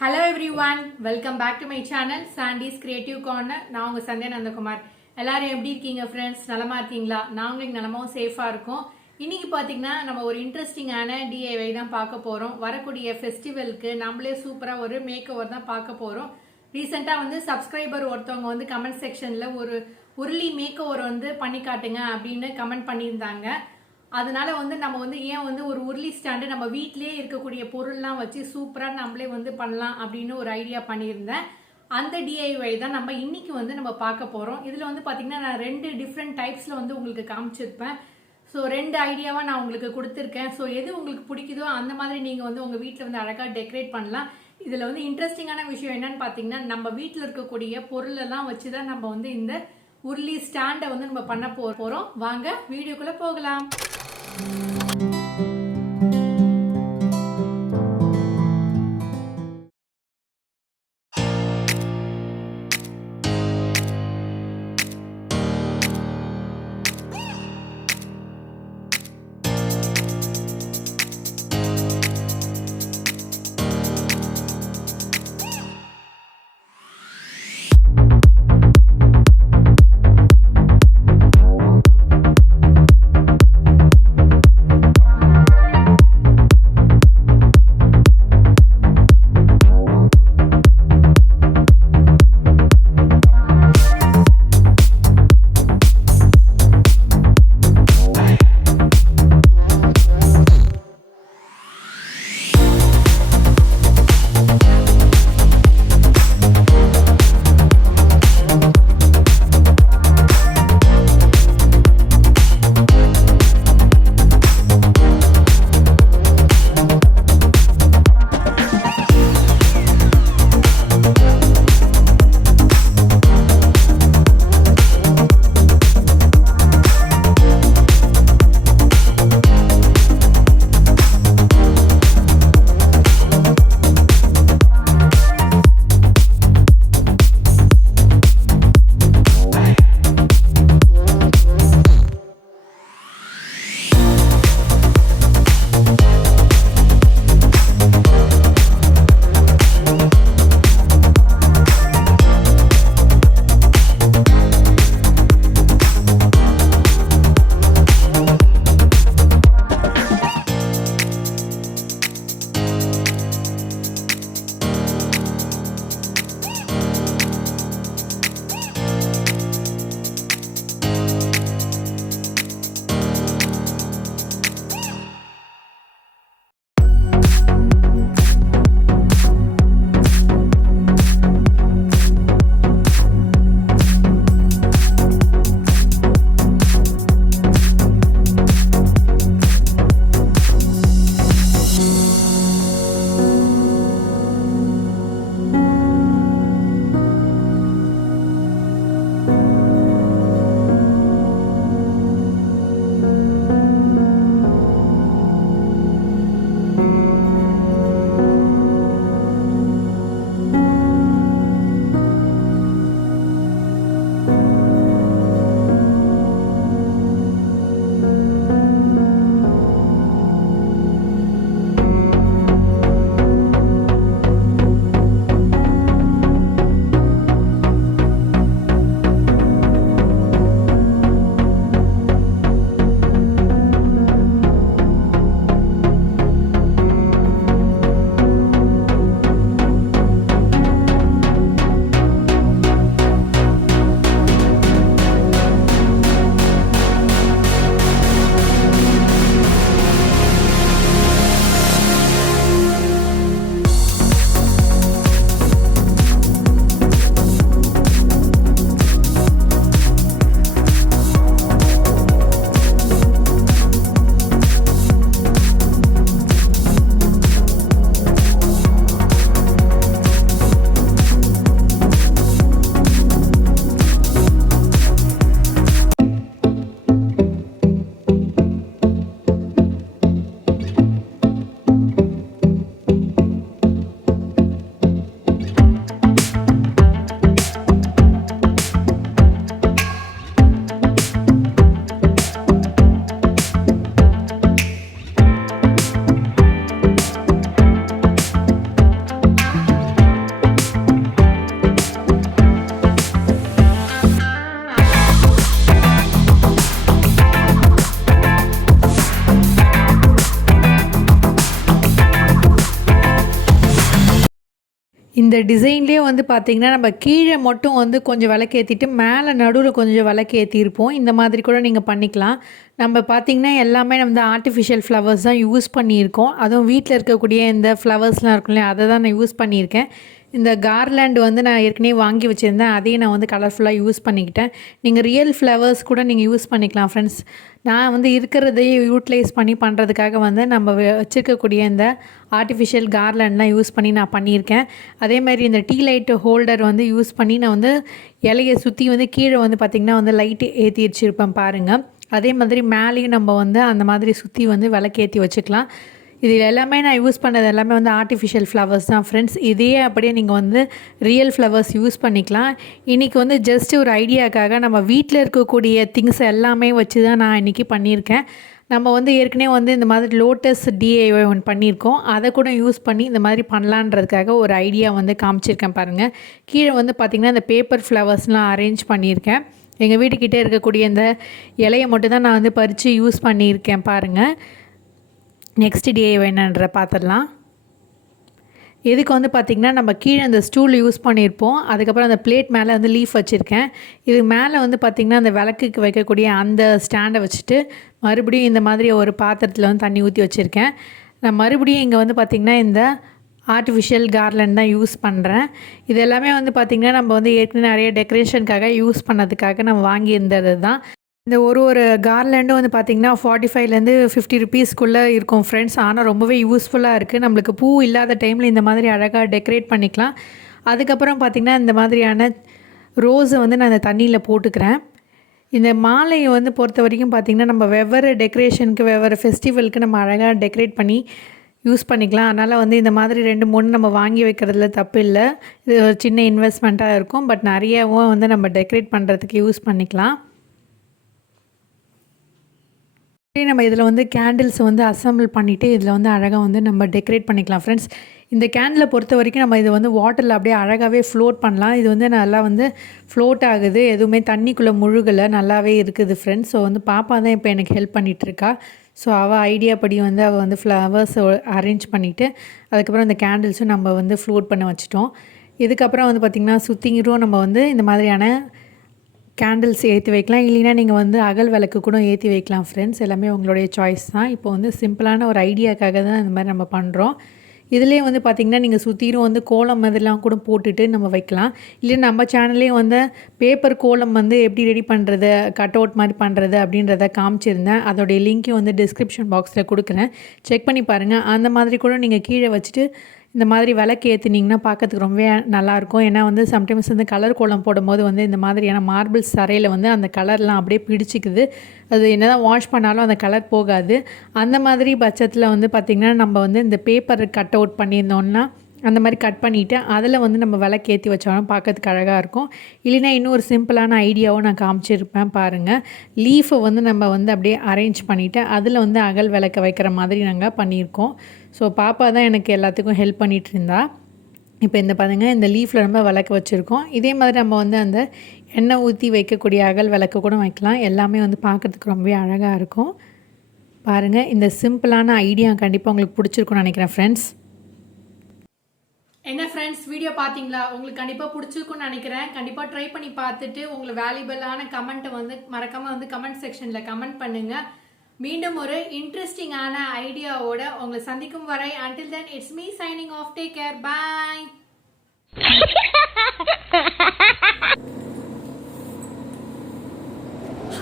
Hello everyone, welcome back to my channel Sandy's Creative Corner. நான் உங்க சந்தியா நந்தகுமார். எல்லாரும் எப்படி இருக்கீங்க फ्रेंड्स? நலமா இருக்கீங்களா? நாங்க இங்க நலமாவும் சேஃபா இருக்கோம். இன்னைக்கு பாத்தீங்கன்னா நம்ம ஒரு இன்ட்ரஸ்டிங்கான DIY தான் பார்க்க போறோம். வரக்கூடிய ஃபெஸ்டிவலுக்கு நம்மளே சூப்பரா ஒரு மேக் ஓவர் தான் பார்க்க போறோம். ரீசெண்டா சப்ஸ்கிரைபர் ஒருத்தவங்க கமெண்ட் செக்ஷன்ல ஒரு உருளி மேக் ஓவர் பண்ணி காட்டுங்க அப்படின்னு கமெண்ட் பண்ணியிருந்தாங்க. அதனால நம்ம ஏன் ஒரு உருளி ஸ்டாண்டு நம்ம வீட்டிலேயே இருக்கக்கூடிய பொருள்லாம் வச்சு சூப்பரா நம்மளே பண்ணலாம் அப்படின்னு ஒரு ஐடியா பண்ணியிருந்தேன். அந்த DIY தான் நம்ம இன்னைக்கு நம்ம பார்க்க போறோம். இதுல பாத்தீங்கன்னா நான் ரெண்டு டிஃப்ரெண்ட் டைப்ஸ்ல உங்களுக்கு காமிச்சிருப்பேன். ஸோ ரெண்டு ஐடியாவா நான் உங்களுக்கு கொடுத்துருக்கேன். ஸோ எது உங்களுக்கு பிடிக்குதோ அந்த மாதிரி நீங்க உங்க வீட்டில் அழகா டெக்கரேட் பண்ணலாம். இதுல இன்ட்ரெஸ்டிங்கான விஷயம் என்னன்னு பாத்தீங்கன்னா நம்ம வீட்டில் இருக்கக்கூடிய பொருள் எல்லாம் வச்சுதான் நம்ம இந்த உருளி ஸ்டாண்டை நம்ம பண்ண போறோம். வாங்க வீடியோக்குள்ள போகலாம். இந்த டிசைன்லேயே வந்து பார்த்திங்கன்னா நம்ம கீழே மட்டும் வந்து கொஞ்சம் விளக்கேற்றிட்டு மேலே நடுவில் கொஞ்சம் விளக்கேற்றிருப்போம். இந்த மாதிரி கூட நீங்கள் பண்ணிக்கலாம். நம்ம பார்த்திங்கன்னா எல்லாமே வந்து ஆர்டிஃபிஷியல் ஃப்ளவர்ஸ் தான் யூஸ் பண்ணியிருக்கோம். அதுவும் வீட்டில் இருக்கக்கூடிய இந்த ஃப்ளவர்ஸ்லாம் இருக்கும் இல்லையா, அதை தான் நான் யூஸ் பண்ணியிருக்கேன். இந்த கார்லேண்ட் வந்து நான் ஏற்கனவே வாங்கி வச்சுருந்தேன். அதையும் நான் வந்து கலர்ஃபுல்லாக யூஸ் பண்ணிக்கிட்டேன். நீங்கள் ரியல் ஃப்ளவர்ஸ் கூட நீங்கள் யூஸ் பண்ணிக்கலாம் ஃப்ரெண்ட்ஸ். நான் வந்து இருக்கிறதையே யூட்டிலைஸ் பண்ணி பண்ணுறதுக்காக வந்து நம்ம வச்சுருக்கக்கூடிய இந்த ஆர்டிஃபிஷியல் கார்லேண்ட்லாம் யூஸ் பண்ணி நான் பண்ணியிருக்கேன். அதேமாதிரி இந்த டீ லைட்டு ஹோல்டர் வந்து யூஸ் பண்ணி நான் வந்து இலையை சுற்றி வந்து கீழே வந்து பார்த்திங்கன்னா வந்து லைட்டு ஏற்றி வச்சுருப்பேன் பாருங்கள். அதே மாதிரி மேலேயும் நம்ம வந்து அந்த மாதிரி சுற்றி வந்து விளக்கேற்றி வச்சுக்கலாம். இது எல்லாமே நான் யூஸ் பண்ணது எல்லாமே வந்து ஆர்டிஃபிஷியல் ஃப்ளவர்ஸ் தான் ஃப்ரெண்ட்ஸ். இதையே அப்படியே நீங்கள் வந்து ரியல் ஃப்ளவர்ஸ் யூஸ் பண்ணிக்கலாம். இன்றைக்கி வந்து ஜஸ்ட் ஒரு ஐடியாக்காக நம்ம வீட்டில் இருக்கக்கூடிய திங்ஸ் எல்லாமே வச்சு தான் நான் இன்றைக்கி பண்ணியிருக்கேன். நம்ம வந்து ஏற்கனவே வந்து இந்த மாதிரி லோட்டஸ் டிஐஒய் ஒன்று பண்ணியிருக்கோம். அதை கூட யூஸ் பண்ணி இந்த மாதிரி பண்ணலான்றதுக்காக ஒரு ஐடியா வந்து காமிச்சிருக்கேன் பாருங்கள். கீழே வந்து பார்த்திங்கன்னா இந்த பேப்பர் ஃப்ளவர்ஸ்லாம் அரேஞ்ச் பண்ணியிருக்கேன். எங்கள் வீட்டுக்கிட்டே இருக்கக்கூடிய இந்த இலையை மட்டும் தான் நான் வந்து பறித்து யூஸ் பண்ணியிருக்கேன் பாருங்கள். நெக்ஸ்ட் டிஐஒய் என்னன்ற பார்த்துடலாம். இதுக்கு வந்து பார்த்திங்கன்னா நம்ம கீழே அந்த ஸ்டூல் யூஸ் பண்ணியிருப்போம். அதுக்கப்புறம் அந்த பிளேட் மேலே வந்து லீஃப் வச்சுருக்கேன். இது மேலே வந்து பார்த்திங்கன்னா அந்த விளக்குக்கு வைக்கக்கூடிய அந்த ஸ்டாண்டை வச்சுட்டு மறுபடியும் இந்த மாதிரி ஒரு பாத்திரத்தில் வந்து தண்ணி ஊற்றி வச்சுருக்கேன். நான் மறுபடியும் இங்கே வந்து பார்த்திங்கன்னா இந்த ஆர்டிஃபிஷியல் கார்லேண்ட் தான் யூஸ் பண்ணுறேன். இது எல்லாமே வந்து பார்த்திங்கன்னா நம்ம வந்து ஏற்கனவே நிறைய டெக்கரேஷனுக்காக யூஸ் பண்ணதுக்காக நம்ம வாங்கியிருந்தது தான். இந்த ஒரு கார்லேண்டும் வந்து பார்த்திங்கன்னா 45லேருந்து 50 ருபீஸ்க்குள்ளே இருக்கும் ஃப்ரெண்ட்ஸ். ஆனால் ரொம்பவே யூஸ்ஃபுல்லாக இருக்குது. நம்மளுக்கு பூ இல்லாத டைமில் இந்த மாதிரி அழகாக டெக்கரேட் பண்ணிக்கலாம். அதுக்கப்புறம் பார்த்திங்கன்னா இந்த மாதிரியான ரோஸை வந்து நான் இந்த தண்ணியில் போட்டுக்கிறேன். இந்த மாலையை வந்து பொறுத்த வரைக்கும் பார்த்திங்கன்னா நம்ம வெவ்வேறு டெக்கரேஷனுக்கு வெவ்வேறு ஃபெஸ்டிவலுக்கு நம்ம அழகாக டெக்கரேட் பண்ணி யூஸ் பண்ணிக்கலாம். அதனால் வந்து இந்த மாதிரி 2-3 நம்ம வாங்கி வைக்கிறதுல தப்பு இல்லை. இது ஒரு சின்ன இன்வெஸ்ட்மெண்ட்டாக இருக்கும். பட் நிறையாவும் வந்து நம்ம டெக்கரேட் பண்ணுறதுக்கு யூஸ் பண்ணிக்கலாம். நம்ம இதில் வந்து கேண்டில்ஸை வந்து அசம்பிள் பண்ணிவிட்டு இதில் வந்து அழகாக வந்து நம்ம டெக்கரேட் பண்ணிக்கலாம் ஃப்ரெண்ட்ஸ். இந்த கேண்டிலை பொறுத்த வரைக்கும் நம்ம இதை வந்து வாட்டரில் அப்படியே அழகாகவே ஃப்ளோட் பண்ணலாம். இது வந்து நல்லா வந்து ஃப்ளோட் ஆகுது, எதுவுமே தண்ணிக்குள்ளே முழுகலை, நல்லாவே இருக்குது ஃப்ரெண்ட்ஸ். ஸோ வந்து பாப்பா தான் இப்போ எனக்கு ஹெல்ப் பண்ணிகிட்ருக்கா. ஸோ அவள் ஐடியா படி வந்து அவள் வந்து ஃப்ளவர்ஸை அரேஞ்ச் பண்ணிவிட்டு அதுக்கப்புறம் இந்த கேண்டில்ஸும் நம்ம வந்து ஃப்ளோட் பண்ண வச்சுட்டோம். இதுக்கப்புறம் வந்து பார்த்திங்கன்னா சுற்றிங்கிரும் நம்ம வந்து இந்த மாதிரியான கேண்டில்ஸ் ஏற்றி வைக்கலாம். இல்லைன்னா நீங்கள் வந்து அகல் விளக்கு கூட ஏற்றி வைக்கலாம் ஃப்ரெண்ட்ஸ். எல்லாமே உங்களுடைய சாய்ஸ் தான். இப்போ வந்து சிம்பிளான ஒரு ஐடியாக்காக தான் இந்த மாதிரி நம்ம பண்ணுறோம். இதிலே வந்து பார்த்திங்கன்னா நீங்கள் சுற்றிலும் வந்து கோலம் மாதிரிலாம் கூட போட்டுட்டு நம்ம வைக்கலாம். இல்லை நம்ம சேனல்லேயும் வந்து பேப்பர் கோலம் வந்து எப்படி ரெடி பண்ணுறது, கட் அவுட் மாதிரி பண்ணுறது அப்படின்றத காமிச்சிருந்தேன். அதோடைய லிங்க்கையும் வந்து டிஸ்கிரிப்ஷன் பாக்ஸில் கொடுக்குறேன், செக் பண்ணி பாருங்கள். அந்த மாதிரி கூட நீங்கள் கீழே வச்சுட்டு இந்த மாதிரி விளக்கு ஏற்றினீங்கன்னா பார்க்கறதுக்கு ரொம்பவே நல்லாயிருக்கும். ஏன்னா வந்து சம்டைம்ஸ் வந்து கலர் கோலம் போடும்போது வந்து இந்த மாதிரியான மார்பிள்ஸ் தரையில் வந்து அந்த கலர்லாம் அப்படியே பிடிச்சிக்குது. அது என்ன தான் வாஷ் பண்ணாலும் அந்த கலர் போகாது. அந்த மாதிரி பட்சத்தில் வந்து பார்த்திங்கன்னா நம்ம வந்து இந்த பேப்பர் கட் அவுட் பண்ணியிருந்தோன்னா அந்த மாதிரி கட் பண்ணிவிட்டு அதில் வந்து நம்ம விளக்கு ஏற்றி வச்சாலும் பார்க்கறதுக்கு அழகாக இருக்கும். இல்லைன்னா இன்னும் ஒரு சிம்பிளான ஐடியாவும் நான் காமிச்சிருப்பேன் பாருங்கள். லீஃபை வந்து நம்ம வந்து அப்படியே அரேஞ்ச் பண்ணிவிட்டு அதில் வந்து அகல் விளக்க வைக்கிற மாதிரி நாங்கள் பண்ணியிருக்கோம். ஸோ பாப்பா தான் எனக்கு எல்லாத்துக்கும் ஹெல்ப் பண்ணிகிட்டு இருந்தா. இப்போ இந்த பாருங்க, இந்த லீஃபில் நம்ம விளக்கு வச்சுருக்கோம். இதே மாதிரி நம்ம வந்து அந்த எண்ணெய் ஊற்றி வைக்கக்கூடிய அகல் விளக்கு கூட வைக்கலாம். எல்லாமே வந்து பார்க்குறதுக்கு ரொம்பவே அழகாக இருக்கும். பாருங்கள், இந்த சிம்பிளான ஐடியா கண்டிப்பாக உங்களுக்கு பிடிச்சிருக்கும்னு நினைக்கிறேன் ஃப்ரெண்ட்ஸ். என்ன ஃப்ரெண்ட்ஸ், வீடியோ பார்த்தீங்களா? உங்களுக்கு கண்டிப்பாக பிடிச்சிருக்குன்னு நினைக்கிறேன். கண்டிப்பாக ட்ரை பண்ணி பார்த்துட்டு உங்களுக்கு வேல்யூபிளான கமெண்ட்டை வந்து மறக்காமல் வந்து கமெண்ட் செக்ஷனில் கமெண்ட் பண்ணுங்கள். மீண்டும் ஒரு இன்ட்ரெஸ்டிங்கான ஐடியாவோட உங்களை சந்திக்கும் வரை until then it's me signing off. Take care. Bye.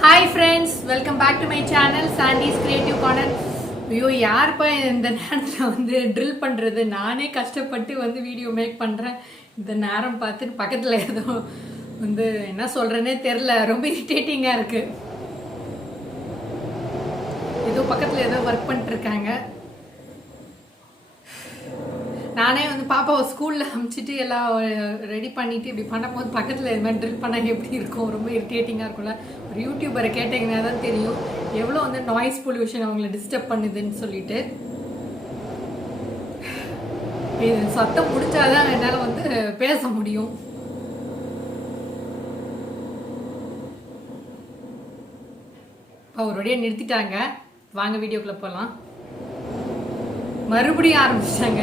Hi friends, welcome back to my channel Sandy's Creative Corner. ஐயோ, யாருப்பா இந்த நேரத்தில் வந்து ட்ரில் பண்ணுறது? நானே கஷ்டப்பட்டு வந்து வீடியோ மேக் பண்ணுறேன். இந்த நேரம் பார்த்துட்டு பக்கத்தில் ஏதோ வந்து என்ன சொல்கிறேன்னே தெரில, ரொம்ப இரிட்டேட்டிங்காக இருக்குது. ஏதோ பக்கத்தில் ஏதோ ஒர்க் பண்ணிட்டுருக்காங்க. நானே வந்து பாப்பாவை ஸ்கூலில் அனுப்பிச்சிட்டு எல்லாம் ரெடி பண்ணிவிட்டு இப்படி பண்ணும்போது பக்கத்தில் இது மாதிரி ட்ரில் பண்ணால் எப்படி இருக்கும்? ரொம்ப இரிட்டேட்டிங்காக இருக்கும்ல. ஒரு யூடியூபரை கேட்டிங்கன்னா தான் தெரியும் எவ்வளோ வந்து நாய்ஸ் பொல்யூஷன் அவங்கள டிஸ்டர்ப் பண்ணுதுன்னு சொல்லிட்டு. இது சத்தம் முடிச்சாதான் என்னால் வந்து பேச முடியும். அவருடைய நிறுத்திட்டாங்க. வாங்க வீடியோக்குள்ளே போகலாம். மறுபடியும் ஆரம்பிச்சிட்டாங்க.